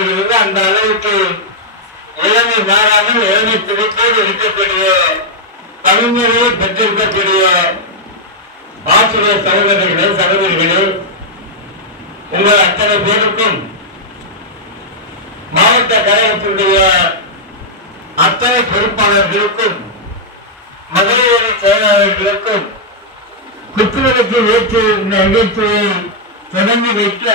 அந்த அளவுக்கு இளமை மாறாமல் இளமை துடிப்போடு இருக்கக்கூடிய கவிஞரை பெற்றிருக்கக்கூடிய ஆசிரியர் சகோதரர்களே சகோதரிகளே, உங்கள் அத்தனை பேருக்கும் மாவட்ட கழகத்தினுடைய அத்தனை பொறுப்பாளர்களுக்கும் மகளிரணி செயலாளர்களுக்கும் குத்துவிளக்கு ஏற்று இந்த நிகழ்ச்சியை தொடங்கி வைக்க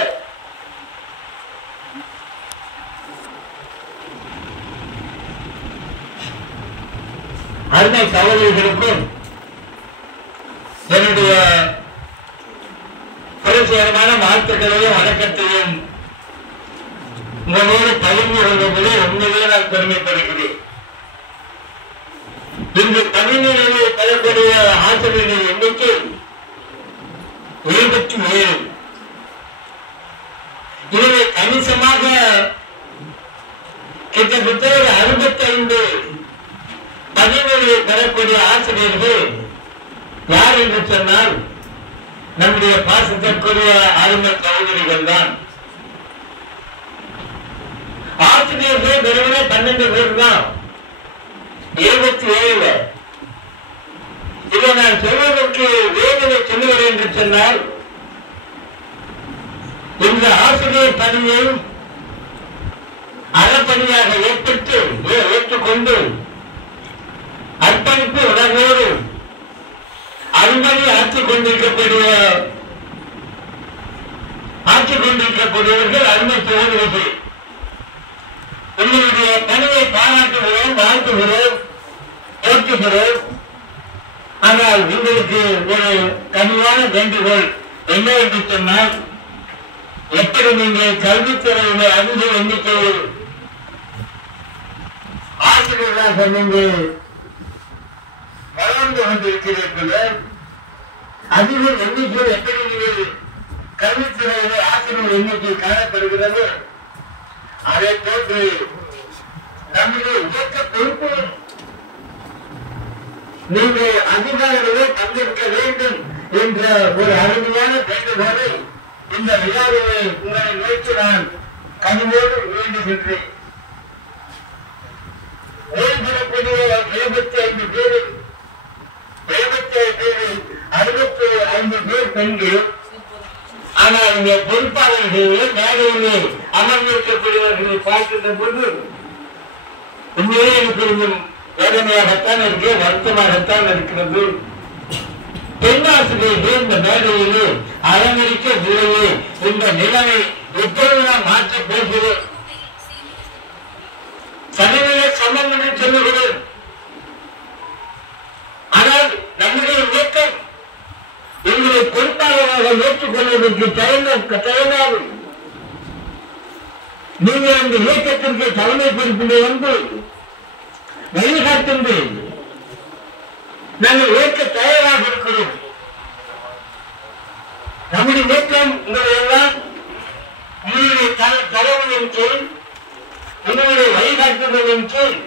அருமை சகோதரிகளுக்கும் என்னுடைய புரட்சிகரமான வாழ்த்துக்களையும் வணக்கத்தையும் உங்களோடு பகிர்ந்து கொள்வதிலே உண்மையிலே நான் பெருமைப்படுகிறேன். இன்று தமிழ்நிலையை பெறக்கூடிய ஆசிரியர்களின் எண்ணிக்கை 77. இதில் கணிசமாக கிட்டத்தட்ட 65 தமிழ்நிலையை பெறக்கூடிய ஆசிரியர்கள் யார் என்று சொன்னால் நம்முடைய பாசத்திற்குரிய அருமை சகோதரிகள் தான். ஆசிரியர்கள் வெறுமனே 12 பேர் தான், 77. இதை நான் சொல்வதற்கு வேதனை சொல்லுகிறேன் என்று சொன்னால், இந்த ஆசிரியர் பணியை அறப்பணியாக ஏற்றுக்கொண்டு அர்ப்பணிப்பு உணர்வோடு அருமணி ஆற்றிக் கொண்டிருக்கக்கூடியவர்கள் அருமை சகோதரர்கள். உங்களுடைய பணியை பாராட்டுகிறோம், வாழ்த்துகிறோம், போற்றுகிறோம். ஆனால் உங்களுக்கு ஒரு கனிவான வேண்டுகோள் என்ன என்று சொன்னால், எப்படி நீங்கள் கல்வித்துறையிலே அதிக எண்ணிக்கையில் ஆசிரியர்களாக நீங்கள் வளர்ந்து கொண்டிருக்கிறீர்களோ, அதிக எண்ணிக்கையில் எப்படி நீங்கள் கல்வித்துறையிலே ஆசிரியர் எண்ணிக்கை காணப்படுகிறது, அதை போன்று நம்முடைய இயக்க பொறுப்பு நீங்கள் அதிகாரிகளே பங்கேற்க வேண்டும் என்ற ஒரு அருமையான வேண்டுகோளை இந்த விழாவிலே உங்களை நோக்கி நான் கனிவோடு வேண்டுகின்றேன். ஓய்வு பெறக்கூடிய 75 பேரில் 65 பேர் பெண்கள். ஆனால் இந்த பொறுப்பாளர்களே மேடையிலே அமர்ந்திருக்கக்கூடியவர்களை பார்க்கின்ற போது உண்மையே எனக்கு கொஞ்சம் வேதனையாகத்தான் இருக்கு, வருத்தமாகத்தான் இருக்கிறது. பெண்ணாசிரியர்கள் இந்த மேடையிலே அலங்கரிக்கவில்லையே, இந்த நிலைமை எப்பொழுது நாம் மாற்றப் போகிறோம்? சமநிலை சமம் என்று சொல்லுகிறேன். ஆனால் நம்முடைய இயக்கம் உங்களை பொறுப்பாளராக ஏற்றுக்கொள்வதற்கு தயங்காது. நீங்கள் அந்த இயக்கத்திற்கு தலைமை பொறுப்பிலே வந்து வழிகாட்டுங்கள். நாங்கள் ஏற்க தயாராக இருக்கிறோம். நம்முடைய இயக்கம் உங்களையெல்லாம் உங்களுடைய தலைமையின் கீழ், உங்களுடைய வழிகாட்டுதலின் கீழ்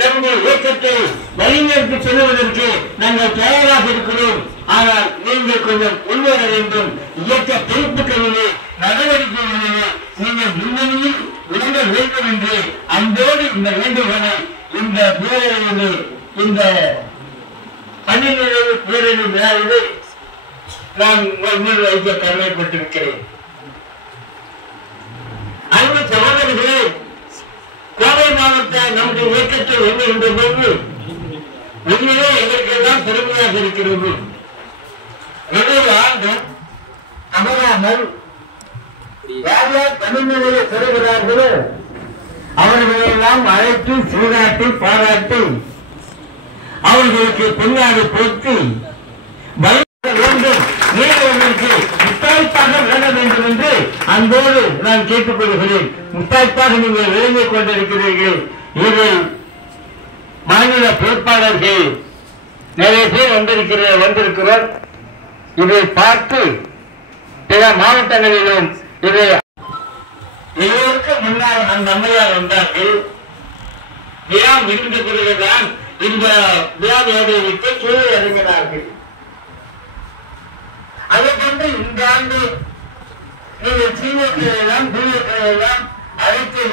நம்முடைய இயக்கத்தை வழிநடத்தி செல்வதற்கு நாங்கள் தயாராக இருக்கிறோம். ஆனால் நீங்கள் கொஞ்சம் முன்வர வேண்டும். இயக்க பொறுப்புகளிலே நடவடிக்கைகளிலே நீங்கள் முன்னணியில் விளங்க வேண்டும் என்று அன்போடு இந்த வேண்டுகோளை இந்த பேரணியிலே, இந்த பணிநிலை பேரணி விழாவிலே நான் முன் வைக்க கடமைப்பட்டிருக்கிறேன். அன்பு சகோதரர்களே, கோவை மாவட்ட நம்முடைய இயக்கத்தில் என்கின்ற போது உண்மையே எங்களுக்கு எல்லாம் பெருமையாக இருக்கிறது. நடுவில் ஆண்டு அமராமல் யார் யார் தமிழ்நிலையை பெறுகிறார்களோ அவர்களெல்லாம் அழைத்து சீராட்டி பாராட்டி அவர்களுக்கு பின்னாடி போற்றி வேண்டும், நீங்களுக்கு முத்தாய்ப்பாக விளங்க வேண்டும் என்று அன்போடு நான் கேட்டுக்கொள்கிறேன். முத்தாய்ப்பாக நீங்கள் விளங்கிக் கொண்டிருக்கிறீர்கள். இது மாநில பொறுப்பாளர்கள் நிறைய பேர் வந்திருக்கிறோம். இதை பார்த்து பிற மாவட்டங்களிலும் இதை இதற்கு முன்னால் அந்த அம்மையார் வந்தார்கள். விழா முடிந்த பிறகுதான் இந்த விழாவை விட்டு கீழே இறங்கினார்கள். அதை கொண்டு இந்த ஆண்டு நீங்கள் சீனியர்கள் எல்லாம் ஜூனியர்கள் எல்லாம்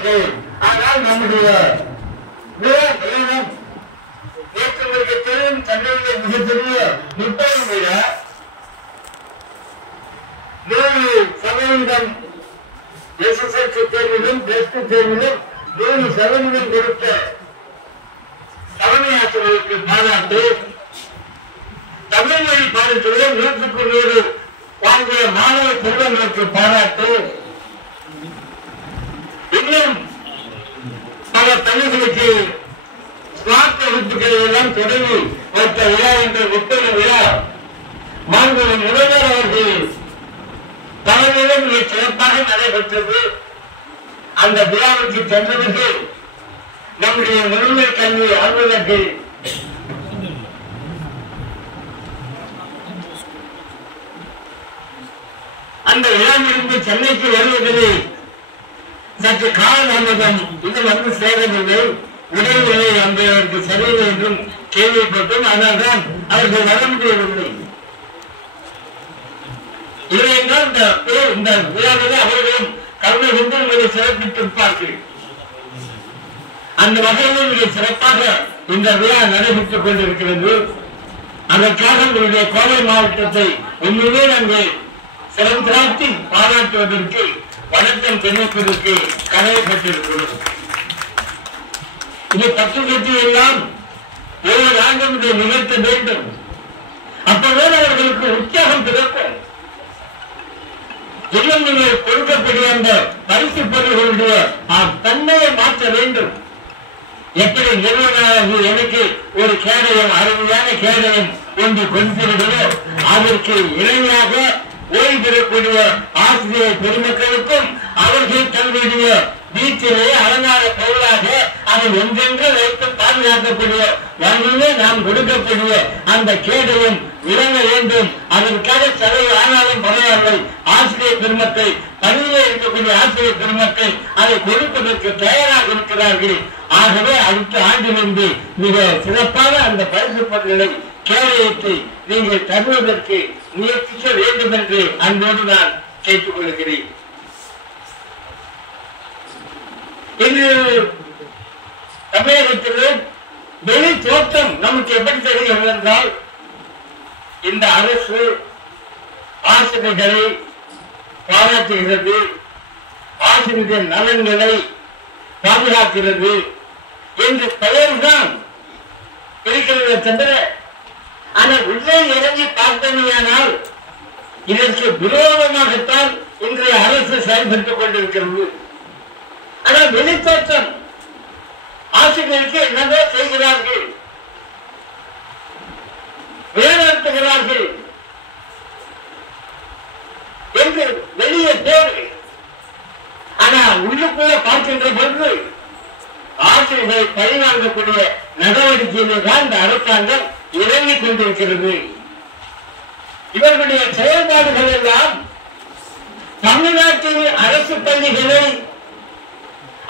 மாட்டேன். ஆனால் நம்முடைய நேற்று உங்களுக்கு தெரியும், சென்னையிலே மிகப்பெரிய முப்பது விட 100% எஸ்எஸ்எல்சி தேர்விலும் பிளஸ் டூ தேர்விலும் 100% கொடுத்த தலைமை ஆசிரியர்களுக்கு பாராட்டு. தமிழ் மொழி பாடத்திலே 100க்கு 100 வாங்கிய மாணவ செல்வங்களுக்கு பாராட்டு. இன்னும் பல பள்ளிகளுக்கு ஸ்மார்ட் வகுப்புகளை எல்லாம் தொடங்கி வைத்த விழா என்ற முப்பது விழா மாண்புமிகு முதல்வர் அவர்கள் தலைமையிலும் மிக சிறப்பாக நடைபெற்றது. அந்த விழாவுக்கு சென்றதற்கு நம்முடைய முழுமை கல்வி அலுவலர்கள் அந்த விழாவிலிருந்து சென்னைக்கு வருவதிலே சற்று காலதாமதம் இன்னும் வந்து சேரவில்லை. உடல்நிலை அவருக்கு சரியில்லை என்றும் கேள்விப்பட்டோம். அதனால்தான் அவர்கள் வர முடியவில்லை. இல்லையென்றால் இந்த விழாவிலே அவர்களும் கருணை கொண்டு உங்களை சிறப்பித்திருப்பார்கள். அந்த வகையில் மிக சிறப்பாக இந்த விழா நடைபெற்றுக் கொண்டிருக்கிறது. அதற்காக உங்களுடைய கோவை மாவட்டத்தை உண்மையிலே நாங்கள் சிறந்தாட்டி பாராட்டுவதற்கு வணக்கம் தெரிவிப்பதற்கு கடமைப்பட்டிருக்கிறோம். இது 10 கட்சி எல்லாம் 7 ஆண்டு நிகழ்த்த வேண்டும். அப்போதான் அவர்களுக்கு உற்சாகம் பிறக்கும். இன்னும் நீங்கள் கொடுக்கக்கூடிய அந்த பரிசு பொருள்களுடைய தன்மையை மாற்ற வேண்டும். எப்படி நிறுவனம் எனக்கு ஒரு கேடயம், அருமையான கேடயம் ஒன்று கொடுத்திருக்கிறதோ அதற்கு இணையாக ஓய்வு பெறக்கூடிய ஆசிரியர் பெருமக்களுக்கும் அவர்கள் தங்களுடைய வீட்டிலே அலங்கார பொருளாக அதை ஒன்றென்று வைத்து பாதுகாக்கக்கூடிய வகையிலே நாம் கொடுக்கக்கூடிய அந்த கேடயம் விளங்க வேண்டும். அதற்காக செலவு ஆனாலும் பரவாயில்லை. ஆசிரியர் பெருமக்கள், பணியிலே இருக்கக்கூடிய ஆசிரியர் பெருமக்கள் அதை கொடுப்பதற்கு தயாராக இருக்கிறார்கள். ஆகவே அடுத்த ஆண்டிலிருந்து மிக சிறப்பான அந்த பரிசு பொருட்களை கேடயத்தை நீங்கள் தருவதற்கு முயற்சிக்க வேண்டும் என்று அன்போடு நான் கேட்டுக் கொள்கிறேன். இன்று தமிழகத்தில் வெளி தோற்றம் நமக்கு எப்படி தெரிகிறது என்றால், இந்த அரசு ஆசிரியர்களை பாராட்டுகிறது, ஆசிரியர் நலன்களை பாதுகாக்கிறது என்ற பெயர்தான் இருக்கிறது தவிர, ஆனால் உள்ளே இறங்கி பார்த்தமையானால் இதற்கு விரோதமாகத்தான் இன்றைய அரசு செயல்பட்டுக் கொண்டிருக்கிறது. ஆனால் வெளித்தோற்றம் ஆசிரியருக்கு என்னவோ செய்கிறார்கள், வேறுபடுத்துகிறார்கள் என்று வெளியே பேரு. ஆனால் உள்ளுக்குள்ள பார்க்கின்ற பொழுது ஆசிரியர்களை பழிவாங்கக்கூடிய நடவடிக்கையிலே தான் இந்த அரசாங்கம் இறங்கிக் கொண்டிருக்கிறது. இவர்களுடைய செயல்பாடுகள் எல்லாம் தமிழ்நாட்டில் அரசு பள்ளிகளை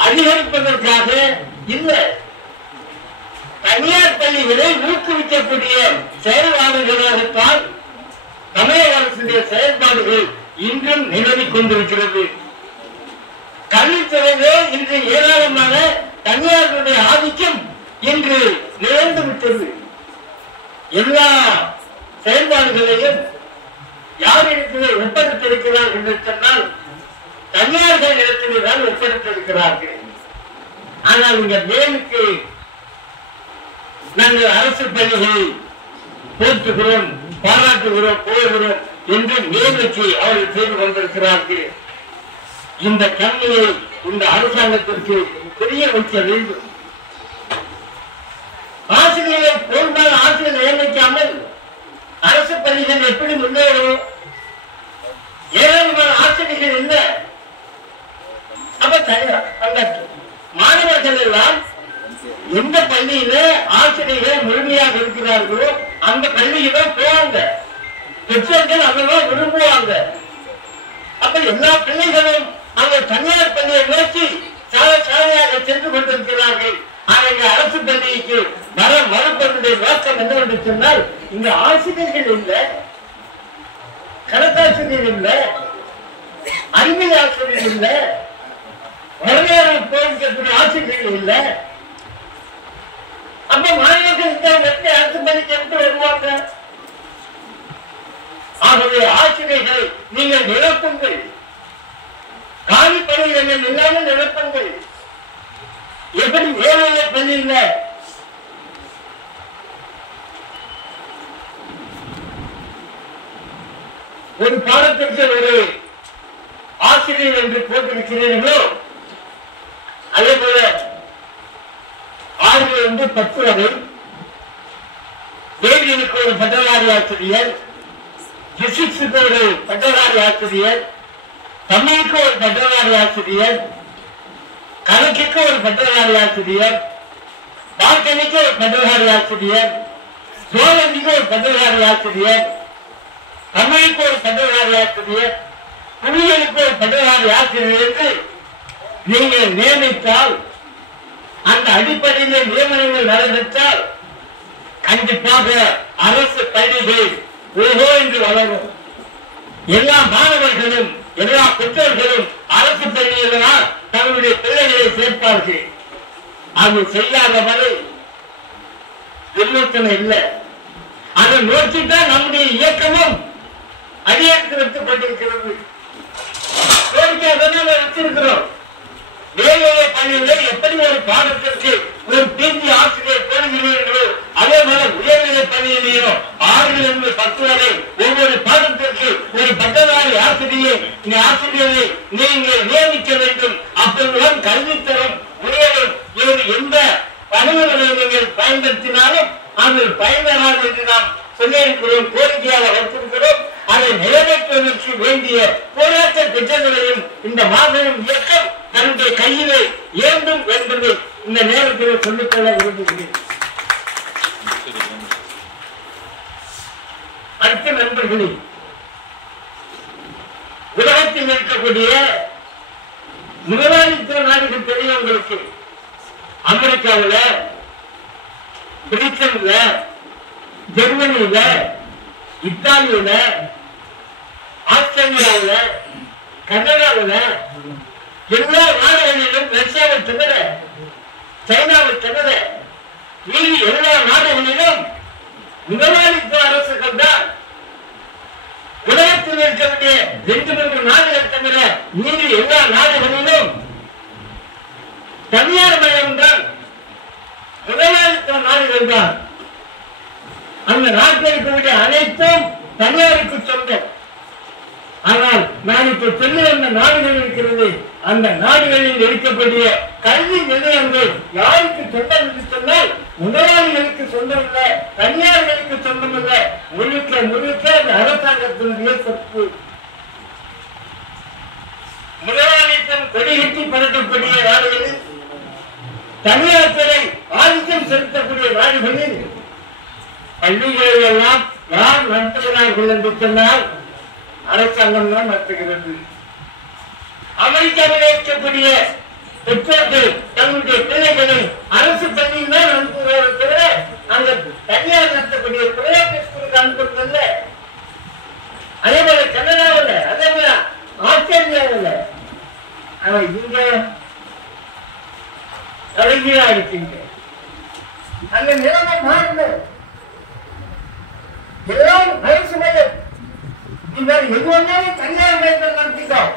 அதிகரிப்பதற்காக இல்லை, தனியார் பள்ளிகளை ஊக்குவிக்கக்கூடிய செயல்பாடுகளாகத்தான் தமிழக அரசுடைய செயல்பாடுகள் இன்றும் நிலவிக் கொண்டிருக்கிறது. கல்வித்துறையிலே இன்று ஏராளமான தனியார்களுடைய ஆதிக்கம் இன்று நிகழ்ந்து விட்டது. எல்லா செயல்பாடுகளையும் யாரிடத்திலே ஒப்படைத்திருக்கிறார்கள் என்று சொன்னால் தனியார்கள் இடத்திலே தான் ஒப்படைத்திருக்கிறார்கள். ஆனால் இங்க மேலுக்கு நாங்கள் அரசு பள்ளிகளை போற்றுகிறோம், பாராட்டுகிறோம், போகிறோம் என்று மேலுக்கு அவர்கள் செய்து கொண்டிருக்கிறார்கள். இந்த கல்வியை இந்த அரசாங்கத்திற்கு புரிய வைக்க வேண்டும். ஆசிரியரை போன்றால் ஆசிரியர் நியமிக்காமல் அரசு பள்ளிகள் எப்படி முன்னேறும்? ஏராளமான ஆசிரியர்கள் இல்லை. அப்ப அந்த மாணவர்கள் எல்லாம் எந்த பள்ளியில ஆசிரியர்கள் முழுமையாக இருக்கிறார்களோ அந்த பள்ளியில போவாங்க, பெற்றோர்கள் அதெல்லாம் விரும்புவாங்க. அப்ப எல்லா பிள்ளைகளும் அந்த தனியார் பள்ளியை நோக்கி சாலையாக சென்று கொண்டிருக்கிறார்கள். ஆனால் அரசு பள்ளிக்கு வர மறுப்பதனுடைய நோக்கம் என்னவென்று சொன்னால், இங்க ஆசிரியர்கள் இல்லை, கணக்காசிரியர் இல்லை, அறிவியல் ஆசிரியர் இல்லை, வரலாறு போதிக்கக்கூடிய ஆசிரியர்கள் இல்ல. அப்ப மாநிலத்தில் அரசு பணிக்கு எப்படி வருவாங்க? ஆகவே ஆசிரியர்களை நீங்கள் நிரப்புங்கள், காலி பணியிடங்கள் இல்லாமல் நிரப்புங்கள். எப்படி வேலையை பள்ளியில் ஒரு பாடத்திற்கு ஒரு ஆசிரியர் என்று போட்டிருக்கிறீர்களோ அதே போல 6 to 10 வரை வேதியியலுக்கு ஒரு பட்டதாரி ஆசிரியர், பிசிக்ஸுக்கு ஒரு பட்டதாரி ஆசிரியர், தமிழுக்கு ஒரு பட்டதாரி ஆசிரியர், கணக்குக்கு ஒரு பட்டதாரி ஆசிரியர், பால்கனிக்கு ஒரு பட்டதாரி ஆசிரியர், ஜுவாலஜிக்கு ஒரு பட்டதாரி ஆசிரியர், தமிழுக்கு ஒரு பட்டதாரி ஆசிரியர், புவியியலுக்கு ஒரு பட்டதாரி ஆசிரியர் என்று நீங்கள் நியமித்தால், அந்த அடிப்படையில் நியமனங்கள் நடைபெற்றால் கண்டிப்பாக அரசு பள்ளிகள் ஓஹோ என்று வளரும். எல்லா மாணவர்களும் எல்லா பெற்றோர்களும் அரசு பள்ளியில்தான் தங்களுடைய பிள்ளைகளை சேர்ப்பார்கள். அது செய்யாத வரை விமோசனம் இல்லை. அதை நோக்கித்தான் நம்முடைய இயக்கமும் அடியெடுத்து வைக்கப்பட்டிருக்கிறது. வச்சிருக்கிறோம். வேலையை பள்ளியிலே எப்படி ஒரு பாடத்திற்கு ஒரு பிஜி ஆசிரியர் போடுகிறீர்களோ அதே போல உயர்நிலை பள்ளியிலேயோ 6 to 10 வரை ஒவ்வொரு பாடத்திற்கு ஒரு பட்டதாரி ஆசிரியரை நீங்கள் நியமிக்க வேண்டும். அப்பொழுதுதான் கல்வித்தரம் உயரும். எந்த அனுமதிகளை நீங்கள் பயன்படுத்தினாலும் அதில் பயன்பெறாது என்று நாம் சொல்லியிருக்கிறோம், கோரிக்கையாக வைத்திருக்கிறோம். அதை நிறைவேற்றுவதற்கு வேண்டிய போராட்ட திட்டங்களையும் இந்த மாபெரும் இயக்கம் தன்னுடைய கையிலே ஏந்தும் என்பதை இந்த நேரத்தில் சொல்லிக்கொள்ள விரும்புகிறேன். அடுத்த நண்பர்களே, உலகத்தில் இருக்கக்கூடிய முதலாளித்துவ நாடுகள் பெரியவங்களுக்கு அமெரிக்காவில், பிரிட்டன்ல, ஜெர்மனியில, இத்தாலியில, ஆஸ்திரேலியாவில, கனடாவில, எல்லா நாடுகளிலும், ரஷ்யாவை தவிர, சைனாவை தவிர மீறி எல்லா நாடுகளிலும் முதலாளித்துவ அரசுகள் தான். உலகத்தில் இருக்கக்கூடிய 2-3 நாடுகள் தவிர மீறி எல்லா நாடுகளிலும் தனியார் மயம் தான், முதலாளித்துவ நாடுகள் தான். அந்த நாட்டில் இருக்கக்கூடிய அனைத்தும் தனியாருக்கு சொந்தம். ஆனால் நான் இப்ப சொல்ல வந்த நாடுகள் இருக்கிறது, அந்த நாடுகளில் இருக்கக்கூடிய கல்வி நிலையங்கள் யாருக்கு சொந்தம் என்று சொன்னால் முதலாளிகளுக்கு சொந்தம் இல்லை, தனியார்களுக்கு சொந்தம் இல்லை. முழுக்க அந்த அரசாங்கத்தினுடைய சொத்து. முதலாளித்துவம் கொடிகட்டி பறக்கக்கூடிய நாடுகளில், தனியார் துறை ஆதிக்கம் செலுத்தக்கூடிய நாடுகளில் பள்ளிகளை எல்லாம் யார் நடத்துகிறார்கள் என்று சொன்னால் அரசாங்கம் தான் நடத்துகிறது. அமெரிக்காவில் இருக்கக்கூடிய பெற்றோர்கள் தங்களுடைய பிள்ளைகளை அரசு பள்ளியில் தான் அனுப்புகிறார்கள் தவிர அந்த தனியார் நடத்தக்கூடிய பிரைவேட் ஸ்கூலுக்கு அனுப்புறதில்லை. அதே போல கனடாவில், அதே போல ஆஸ்திரேலியாவில். ஆனா இங்க தலைகீழா இருக்கீங்க. அந்த நிலைமை மாறுங்க. எல்லாம் அரசு மையம், எதுவுமே தனியார் மையத்தில் நடத்திட்டோம்.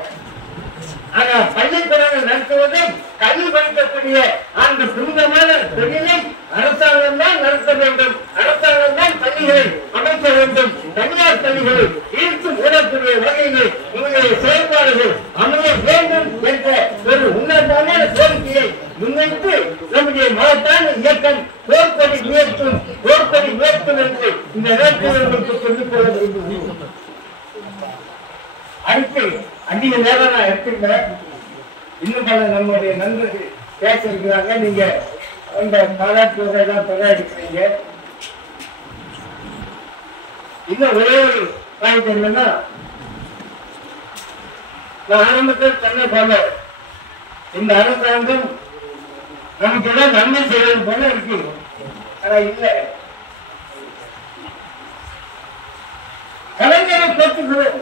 ஆனா பள்ளிக்கூடங்கள் நடத்துவதை கல்வி படிக்கக்கூடிய அந்த புனிதமான தொழிலை அரசாங்கம் தான் நடத்த வேண்டும். அரசாங்கம் தான் பள்ளிகளை அமைக்க வேண்டும். தனியார் பள்ளிகளை இழுத்து மூடக்கூடிய வகையில் உங்களுடைய செயல்பாடுகள் அமைய வேண்டும் என்ற ஒரு உன்னதமான கோரிக்கையை முன்வைத்து நம்முடைய மகத்தான இயக்கம் போர்க்கொடி உயர்த்தும் என்று இந்த நேரத்தில் உங்களுக்கு சொல்லிக் கொள்ள விரும்புகிறேன். அடுத்து அதிக நேரம் நான் எடுத்துக்கிறேன். இன்னும் பல நம்முடைய நண்பர்கள் பேச இருக்கிறாங்க. நீங்க இந்த பாராட்டுவதை எல்லாம் கொண்டாடிக்கிறீங்க. இன்னும் ஒரே ஒரு பாயிண்ட் என்னன்னா, நான் ஆரம்பத்தில் சொன்ன போல இந்த அரசாங்கம் நமக்கு எல்லாம் நன்மை செய்வது போல இருக்கு. ஆனா இல்ல, கலைஞரை போற்றுகிறோம்,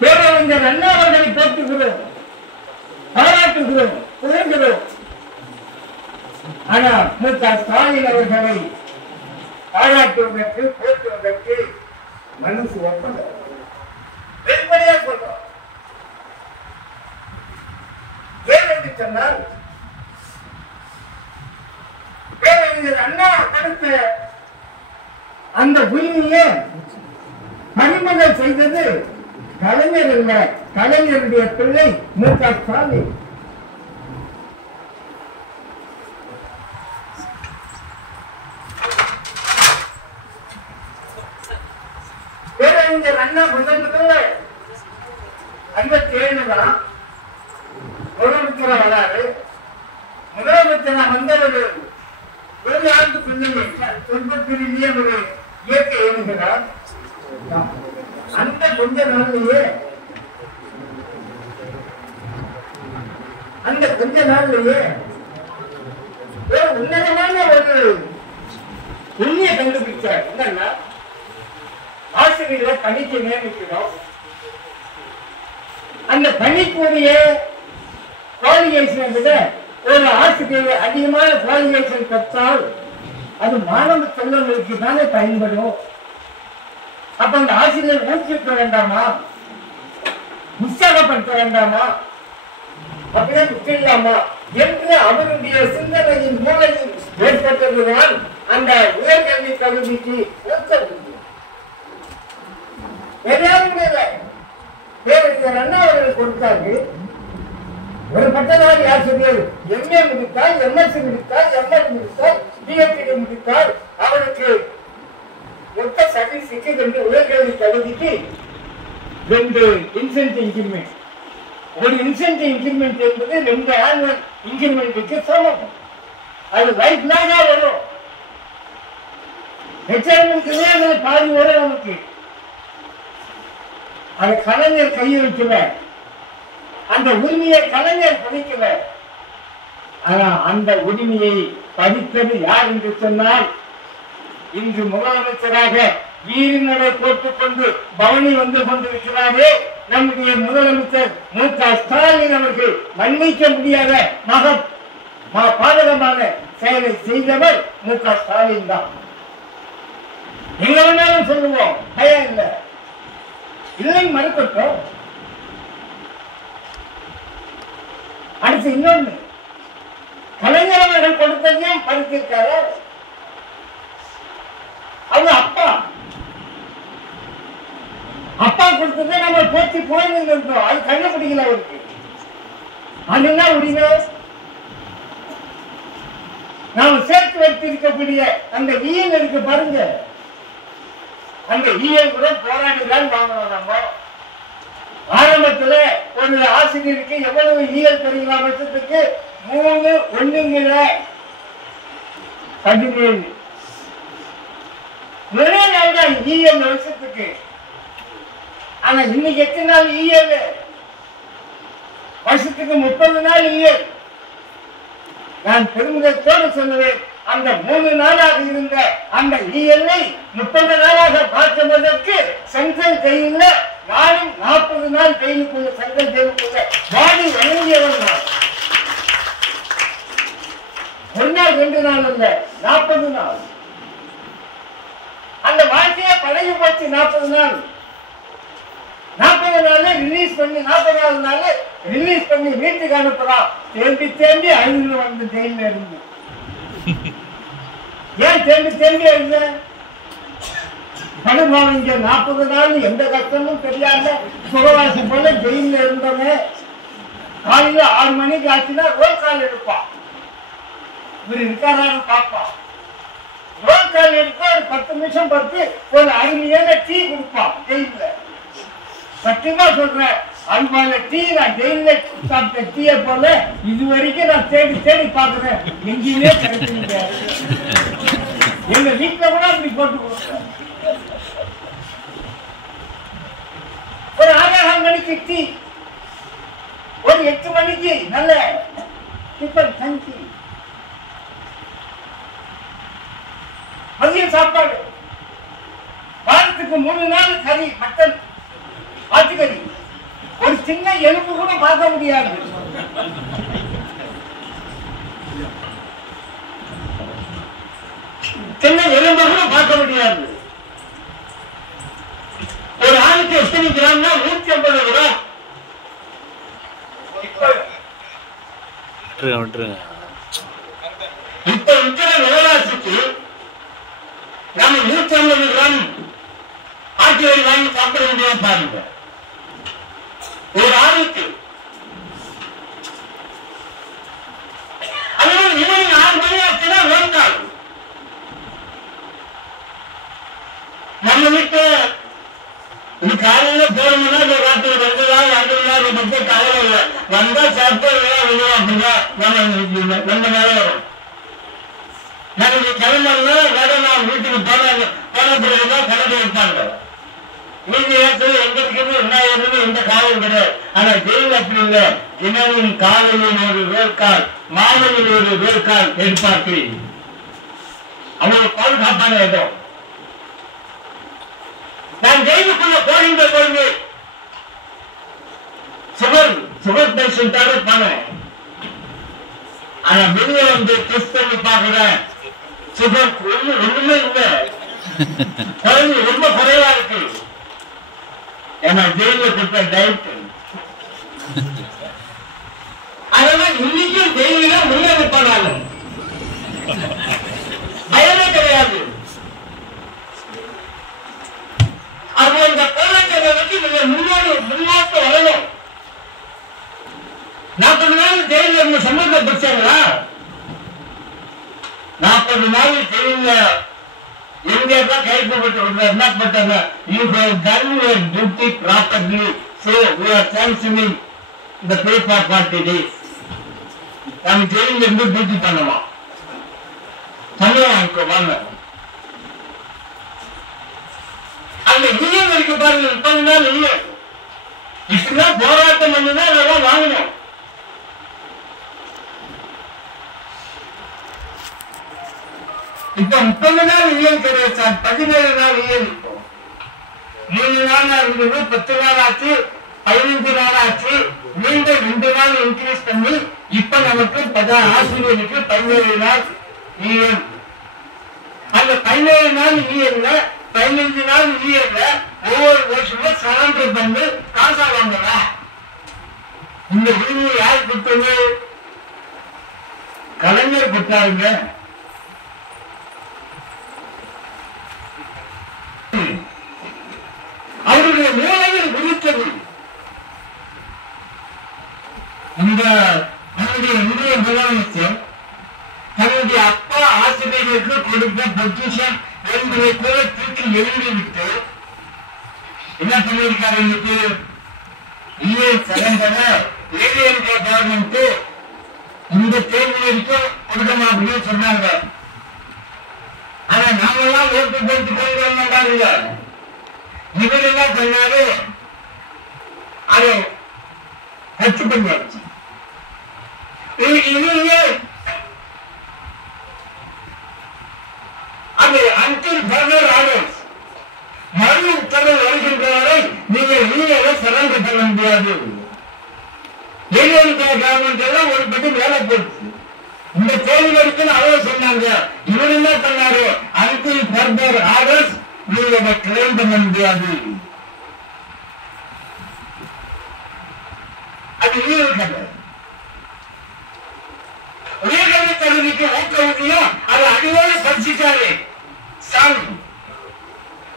பேரறிஞர் அண்ணா அவர்களை போற்றுகிறோம், பாராட்டுகிறோம். ஆனா ஸ்டாலின் அவர்களை பாராட்டுவதற்கு போற்றுவதற்கு மனசு ஒப்பந்த வெளிப்படையா சொல்றோம். ஏன் என்று சொன்னால் பேரறிஞர் அண்ணா கொடுத்த அந்த உரிமையை பறிமுதல் செய்தது கலைஞர் அல்ல, கலைஞருடைய பிள்ளை ஸ்டாலின். பேரறிஞர் அண்ணா முதல்ல 57 தான் முதலமைச்சரா வராரு. முதலமைச்சரா வந்த ஒரு ஆண்டு பிள்ளைங்க சொந்தத்திலேயே ஒரு இயற்கை எழுதுகிறார். அந்த கொஞ்ச நாள்லயே உன்னதமான ஒரு உண்மையை கண்டுபிடிச்சார். என்னன்னா ஆசிரியர்களை பணிக்கு நியமிக்கிறோம். அந்த பணிக்குரிய குவாலிஃபிகேஷனை விட ஒரு ஆசிரியர் அதிகமான குவாலிஃபிகேஷன் பெற்றால் அது மாணவ செல்வங்களுக்கு தானே பயன்படும். அப்ப அந்த ஆசிரியர் ஊக்குவிக்க வேண்டாமா, உற்சாகப்படுத்த வேண்டாமா, அப்படியே விட்டுலாமா என்று அவருடைய சிந்தனையின் மூலையில் ஏற்பட்டதுதான் அந்த உயர்கல்வி கல்விக்கு பேரறிஞர் அண்ணா அவர்கள் கொடுத்தாரு. ஒரு பட்டதாரி ஆசிரியர் எம்ஏ முடித்தால், எம்எஸ்சி முடித்தால், எம்எட் முடித்தால், பிஹெச்டி முடித்தால் அவருக்கு மொத்த சர்வீஸுக்கு 2 உயர்கல்வி தகுதிக்கு 2 இன்சென்டிவ் இன்கிரிமெண்ட். ஒரு இன்சென்டிவ் இன்கிரிமெண்ட் என்பது 2 ஆனுவல் இன்கிரிமெண்ட்டுக்கு சமம். அது லைஃப் லாங்கா வரும். ஹெச்ஆர்மெண்ட்லயே பாதி வரும் நமக்கு. அது கலைஞர் கையை வைக்கல, அந்த உரிமையை கலைஞர் பதிக்கல. ஆனா அந்த உரிமையை பதித்தது யார் என்று சொன்னால், இன்று முதலமைச்சராக வீரினரை போட்டுக் கொண்டு பவனி வந்து கொண்டிருக்கிறாரே நம்முடைய முதலமைச்சர் ஸ்டாலின் அவர்கள் மன்னிக்க முடியாத பாதகமான செயலை செய்தவர் ஸ்டாலின் தான். எங்க வேணாலும் சொல்லுவோம், பயம் இல்லை, இல்லை மறுக்கட்டும். அடுத்து இன்னொன்னு, கலைஞர் அவர்கள் கொடுத்ததையும் படித்திருக்காரு. அவங்க அப்பா கொடுத்ததை நம்ம போச்சு போயின்னு இருந்தோம். அது கண்டுபிடிக்கல அவருக்கு. அது என்ன உரிமை? நாம் சேர்த்து வைத்திருக்கக்கூடிய அந்த ஈயல் இருக்கு பாருங்க, அந்த ஈயல் கூட போராடிதான் வாங்கணும். நம்ம ஆரம்பத்துல ஒரு ஆசிரியருக்கு எவ்வளவு ஈயல் தெரியுமா? வருஷத்துக்கு 3 ஒரே நாள் தான் ஈயல் வருஷத்துக்கு. ஆனா இன்னைக்கு எத்தனை நாள் ஈயல்? வருஷத்துக்கு 30 நாள் ஈயல். நான் பெருமிதத்தோடு சொல்லுவேன், அந்த 3 நாளாக இருந்த அந்த ஈயலை 30 நாளாக பார்க்குவதற்கு சென்ட்ரல் ஜெயில நானும் 40 நாள் ஜெயிலுக்குள்ள, சென்ட்ரல் ஜெயிலுக்குள்ள வாடி வழங்கியவன் நான். 1 நாள் 2 நாள் இல்ல, 40 நாள். அந்த வாழ்க்கையை பழகி போச்சு. 40 நாள் ரிலீஸ் பண்ணி 40வது நாள் ரிலீஸ் பண்ணி வீட்டுக்கு அனுப்புறான். தேம்பி அழுது வந்து ஜெயில இருந்து. ஏன் தேம்பி எழுத? படுபாவம். இங்க 40 நாள் எந்த கஷ்டமும் தெரியாத சுகவாசி போல ஜெயில இருந்தவன் காலையில 6 மணிக்கு ஆச்சுன்னா ரோல் கால் எடுப்பான். இவர் இருக்காரான்னு பார்ப்பான். ரோல் கால் எடுப்பா ஒரு 10 நிமிஷம் பார்த்து ஒரு அருமையான டீ கொடுப்பான் ஜெயில. சத்தியமா சொல்றேன், அன்பான டீ நான் ஜெயில சாப்பிட்ட டீயை போல இது வரைக்கும் நான் தேடி பாக்குறேன், எங்கேயுமே கிடைக்க முடியாது. எங்க வீட்டுல கூட அப்படி போட்டு கொடுத்தேன். ஒரு 6:30 மணிக்கு டீ, ஒரு 8 மணிக்கு நல்ல டிஃபன் கஞ்சி, மதிய சாப்பாடு, வாரத்துக்கு 3 நாள் கறி, மட்டன், ஆட்டுக்கறி. ஒரு சின்ன எலும்பு கூட பார்க்க முடியாது. சின்ன எலும்பு கூட பார்க்க முடியாது. ஒரு ஆளுக்கு எத்தனை கிராம்னா 150 கிராம். இப்ப இருக்கிற விலைவாசிக்கு நம்ம 150 கிராம் ஆட்டு வரி வாங்கி சாப்பிட முடியாது பாருங்க. ஒரு ஆளுக்கு அதுவும் ஈவினிங் 6 மணி ஆச்சுன்னா வேண்டாம். நம்ம வீட்டு இது காலையில போறோம்னா ராத்திரி 2,000 பத்தி கவலை இல்லை. வந்தா சாப்பாடு அப்படிதான் நம்ம நிலவரம். நாளைக்கு கிளம்புனா வேற நான் வீட்டுக்கு போன பிறகுதான் கணக்கு வைப்பாங்க. மீதி நேரத்தில் எங்களுக்கு என்ன ஏதுன்னு எந்த காலம் கிடையாது. ஆனா ஜெயில் அப்படி இல்லை. தினமும் காலையில் ஒரு வேர்க்கால், மாலையில் ஒரு வேர்க்கால் எதிர்பார்க்கு. அவங்களுக்கு பாதுகாப்பான இடம். நான் ஜெயிலுக்குள்ள போகின்ற பொழுது சுகர் பேஷண்டாக பண்ணேன். ஆனா வெளியே வந்து டெஸ்ட் பண்ணி பாக்குறேன், சுகர் ஒண்ணுமே இல்லை, ரொம்ப குறைவா இருக்கு. ஏன்னா ஜெயில கொடுத்த டயட். அதெல்லாம் இன்னைக்கும் ஜெயில முன்னேறி போனாலும் பயமே கிடையாது. அது அந்த போராட்டங்களுக்கு நீங்க முன்னோட்டு வரணும். 40 நாள் ஜெயில இருந்த சமூக பிரச்சனைகளா 40 நாள் ஜெயில இந்தியா தான் கைப்பற்ற என்ன பண்றாங்க? You have done your duty properly, so we are sanctioning the pay for 40 days. நம்ம ஜெயில இருந்து டியூட்டி பண்ணணுமா? சம்பளம் வாங்கிக்கோ வாங்க. அந்த யூனியன் இருக்கு பாருங்க, 30 நாள் இல்லை. இப்படிதான் போராட்டம் பண்ணிதான் அதெல்லாம் வாங்கணும். இப்ப 30 நாள் யூனியன் கிடையாது சார், 17 நாள் யூனியன். இப்போ 3 நாள் இருந்தது, 10 நாள் ஆச்சு, 15 நாள் ஆச்சு, மீண்டும் 2 நாள் இன்க்ரீஸ் பண்ணி இப்ப நமக்கு ஆசிரியருக்கு 17 நாள் யூனியன். அந்த 17 நாள் யூனியன்ல 15 நாள் யூனியன்ல ஒவ்வொரு வருஷமும் சரண்டர் பண்ணி காசா வாங்கலாம். இந்த உரிமையை யார் கொடுத்தது? கலைஞர் கொடுத்தாருங்க. அவருடைய மூலையில் குறித்தது இந்த இந்திய முதலமைச்சர் தன்னுடைய அப்பா ஆசிரியர்களுக்கு கொடுத்த பொசிஷன் என்பதை போல தூக்கி எழுதிவிட்டு என்ன பண்ணியிருக்காரு? இன்னைக்கு ஏடிஎம்கே கவர்மெண்ட் இந்த தேர்தல் வரைக்கும் கொடுக்க மாட்டேன்னு சொன்னாங்க. ஆனா நாமெல்லாம் ஓட்டு போட்டு கொண்டு மாட்டாங்க. இவர் என்ன பண்ணாரு? அதை ரத்து பண்ணியாச்சு. அது அன்டில் ஃபர்தர் ஆர்டர்ஸ், மறு உத்தரவு வருகின்ற வரை நீங்கள் யூனியனை சரண்டர் பண்ண முடியாது. ஏடிஎம்கே கவர்மெண்ட் எல்லாம் ஒரு பட்டு வேலை போச்சு. இந்த தேர்தல் வரைக்கும் அவ்வளவு சொன்னாங்க. இவர் என்ன பண்ணாரு? அன்டில் ஃபர்தர் ஆர்டர்ஸ் நீங்க கிளைம் பண்ண முடியாது. அது உயர்கல்வி கல்விக்கு ஊக்கவில்லையோ அது அடிவோடு படிச்சுட்டாரு.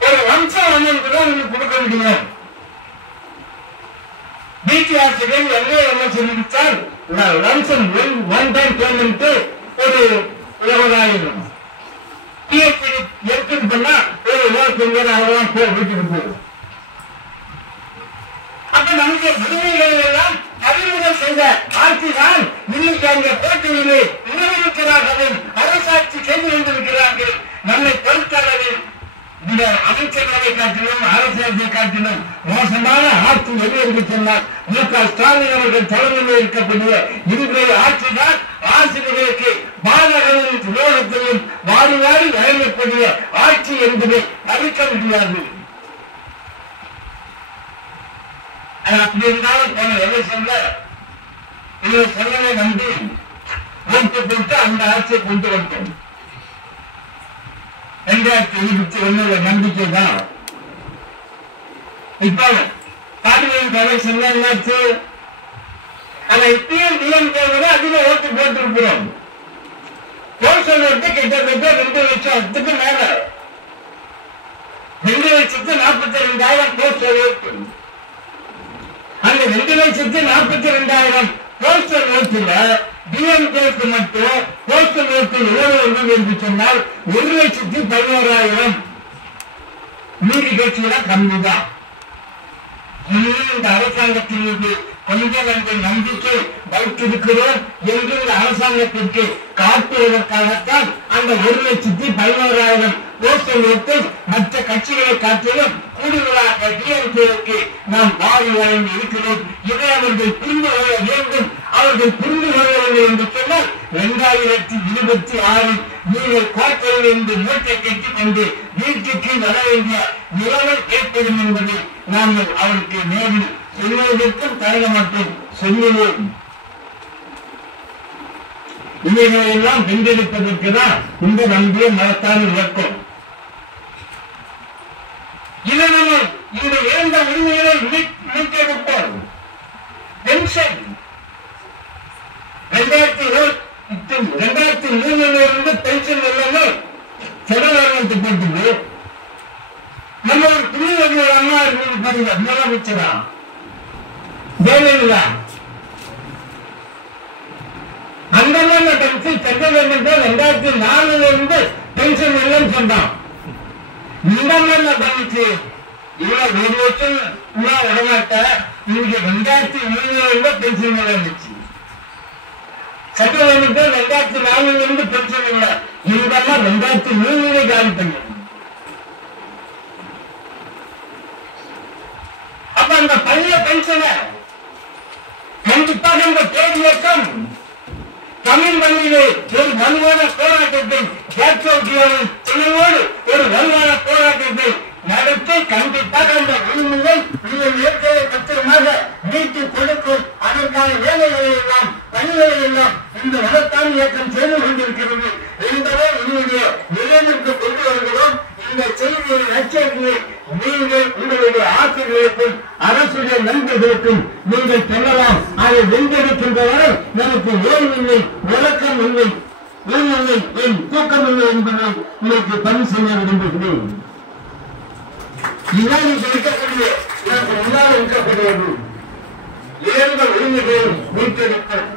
ஒரு வம்சம் வந்து கொடுக்க முடியும். பிடி ஆசிரியர் என்ன சொல்லிவிட்டால் வம்சம் ஒன் டைம் பேமெண்ட் ஒரு 20,000. பிஹெச்டி எடுத்துட்டு பண்ணா ஒரு 25,000 வீட்டுக்கு போகும். அப்ப நமக்கு விடுமைகளை எல்லாம் அறிமுகம் செய்த ஆட்சிதான் இன்னைக்கு அங்கே போட்டியிலே நிறுவனிக்கிறார்கள், அரசாட்சி செய்து கொண்டிருக்கிறார்கள். நம்மை பொறுத்தளவில் இந்த அமைச்சர்களை காட்டிலும் அரசாட்சியை காட்டிலும் மோசமான ஆட்சி எது என்று சொன்னால் மு.க. ஸ்டாலின் அவர்கள் தலைமையில் இருக்கக்கூடிய இன்றைய ஆட்சிதான் ஆசிரியர்களுக்கு மாணவர்களின் விரோதத்தையும் வாரி வாரி வழங்கக்கூடிய ஆட்சி என்பதை தவிர்க்க முடியாது. அப்படி இருந்தாலும் போன எலெக்ஷன்ல இவர் சொல்லலை நம்பி ஓட்டு போட்டு அந்த ஆட்சியை கொண்டு வந்தோம். 2021 நம்பிக்கை தான். இப்போ பார்லிமெண்ட் எலெக்ஷன்ல என்னாச்சு? ஆனா இப்பயும் டிஎம்கே அதிக ஓட்டு போட்டிருக்கிறோம். போஸ்டல் ஓட்டு கிட்டத்தட்ட 2,00,000 மேல, 2,42,000 போஸ்டல் ஓட்டு. அந்த 2,42,000 போஸ்டல் ஓட்டுல டிஎம்கேக்கு மட்டும் போஸ்டல் ஓட்டு எவ்வளவு என்று சொன்னால் 1,11,000. மீதி கட்சியில கம்மிதான். இந்த அரசாங்கத்தின் மீது கொஞ்சம் நம்பிக்கை வைத்திருக்கிறோம் என்று இந்த அரசாங்கத்திற்கு காட்டுவதற்காகத்தான் அந்த 1,11,000 போஸ்டல் ஓட்டு மற்ற கட்சிகளை காட்டிலும் கூடுதலாக டிஎம்கேக்கு நாம் வாரி வழங்கி இருக்கிறோம். இதை அவர்கள் புரிந்து கொள்ள வேண்டும். அவர்கள் புரிந்து கொள்ளவில்லை என்று சொன்னால் 2026 நீங்கள் கோட்டையில் இருந்து மூட்டை கட்டிக் கொண்டு வீட்டுக்கு வர வேண்டிய நிலைமை ஏற்படும் என்பதை நாங்கள் அவருக்கு நேரில் சொல்வதற்கும் தயங்க மாட்டோம், சொல்லுவோம். இவைகளெல்லாம் வென்றெடுப்பதற்கு தான் இந்த நம்பிய மகத்தான இயக்கம். இதை நம்ம இந்த இழந்த உரிமைகளை மீட்டெடுப்போம். பென்ஷன் 2003 பென்ஷன் எல்லாமே செலவாகத்து போட்டு நம்ம ஒரு துணிவதி ஒரு அம்மா இருக்கு பாருங்க, முதலமைச்சரா ஜெயலலிதா அந்த மாதிரி பென்ஷன் சென்ட்ரல் கவர்மெண்ட் 2004 பென்ஷன் இல்லைன்னு சொன்னான். இந்த மாதிரி பண்ணிச்சு இவ்வளவு 1 வருஷம் விடமாட்ட. இங்க 2003 பென்ஷன் இருந்துச்சு. சென்ட்ரல் கவர்மெண்ட் 2004 பென்ஷன் இல்லை. இதெல்லாம் 2003 காலி பண்ணி. அப்ப அந்த பழைய பென்ஷனை கண்டிப்பாக இந்த தேர்வு இயக்கம் தமிழ் மண்ணிலே ஒரு வலுவான போராட்டத்தை துணையோடு ஒரு வலுவான போராட்டத்தை நடத்தி கண்டிப்பாக அந்த உரிமையை பத்திரமாக மீட்டுக் கொடுக்கும். அதற்கான வேலைகளை எல்லாம் பணிகளை எல்லாம் இந்த மகத்தான இயக்கம் செய்து கொண்டிருக்கிறது என்பதை உங்களுடைய நிலைநிறுத்த கொண்டு வருகிறோம். இந்த செய்தியை நச்சரிக்கையை நீங்கள் உங்களுடைய ஆசிரியர்களுக்கும் அரசுடைய நண்பர்களுக்கும் நீங்கள் சொல்லலாம். அதை வென்றெடுக்கின்ற வரை நமக்கு ஓய்வில்லை, உறக்கம் இல்லை, ஓய்வில்லை, என் தூக்கம் இல்லை என்பதை உங்களுக்கு பதிவு செய்ய விரும்புகிறேன். இவ்வாறு இருக்கக்கூடிய எனக்கு முன்னால் இருக்கக்கூடியது இழந்த உரிமைகளை மீட்டெடுப்போம்.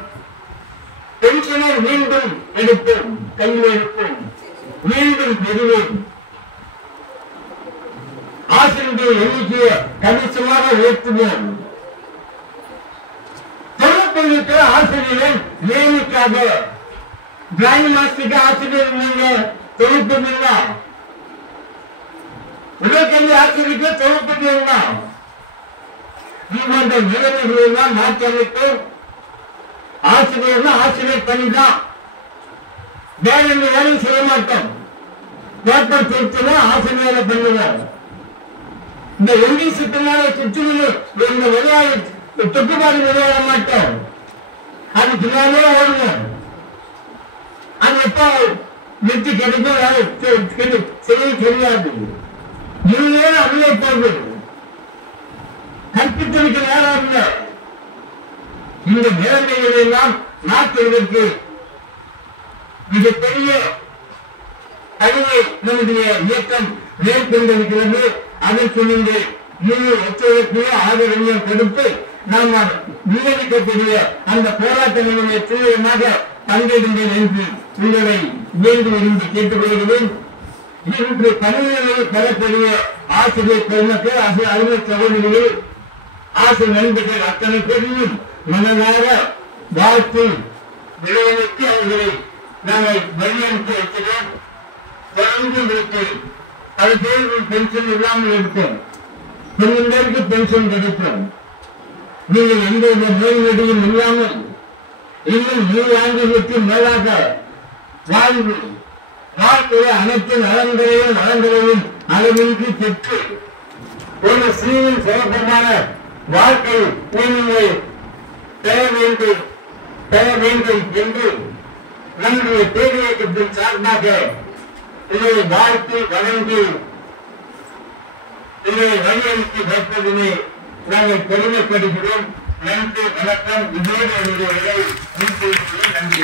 பென்ஷனை மீண்டும் எடுப்போம், கையில் எடுப்போம், மீண்டும் பெறுவோம். ஆசிரியருடைய எண்ணிக்கையை கணிசமாக உயர்த்துவோம். தொழில்நுட்ப ஆசிரியரை நியமிக்காத டிராயிங் மாஸ்டருக்கு ஆசிரியர் நீங்க தொழில்நுட்பம் இல்ல, உலகக்கல்வி ஆசிரியருக்கு தொழில்நுட்பம் இல்ல. போன்ற நிலைமைகளை எல்லாம் மாற்றியமைத்து ஆசிரியர் ஆசிரியர் பணிதான். வேற எந்த வேலையும் செய்ய மாட்டோம். பேப்பர் திருத்தல ஆசிரியரை பண்ணுவோம். இந்த எங்கி சுத்தினால சுற்றிலும் இந்த விளையாடு தொட்டுப்பாடு விளையாட மாட்டோம். அது பின்னாலே ஓடுவோம். அது எப்ப நிறுத்தி கிடைக்கும் செய்ய தெரியாது. நீங்களே அதிலே போகுது கற்பித்தலுக்கு நேரம் இல்லை. இந்த நிலைமைகளை எல்லாம் மாற்றுவதற்கு மிகப்பெரிய அறிவை நம்முடைய இயக்கம் மேற்கொண்டிருக்கிறது. அதற்கு நீங்கள் முழு ஒத்துழைப்பையோ ஆதரவையோ கொடுத்து நாம் முன்னெடுக்கக்கூடிய அந்த போராட்ட நிலையை தீவிரமாக பங்கேற்கின்றேன் என்று உங்களை வேண்டு விரும்பி கேட்டுக்கொள்கிறேன். இன்று பணிகளை பெறக்கூடிய ஆசிரியர் பெருமக்கள், அலுவலக சகோதரிகள், ஆசிரியர் நண்பர்கள் அத்தனை பேரையும் மனதார வாழ்த்து விளைவித்து அவர்களை நாங்கள் வழியனுப்பி வைக்கிறோம். தொடர்ந்து இருக்கு அது பேருக்கு பென்ஷன் இல்லாமல் இருக்கும். கொஞ்சம் பேருக்கு பென்ஷன் கிடைக்கும். நீங்கள் எந்த ஒரு நோய் நொடியும் இல்லாமல் இன்னும் 3 ஆண்டுகளுக்கு மேலாக வாழ்க்கையை அனைத்து நலன்களையும் அளவின்றி பெற்று ஒரு சீரில் சிறப்பான வாழ்க்கை நீங்கள் பெற வேண்டும் என்று நம்முடைய பேரியக்கத்தின் சார்பாக இதை வாழ்த்து வழங்கி இதை வழியளித்து வைப்பதினை நாங்கள் பெருமைப்படுகிறோம். நன்றி, வணக்கம். இதோடு என்னுடைய நன்றி.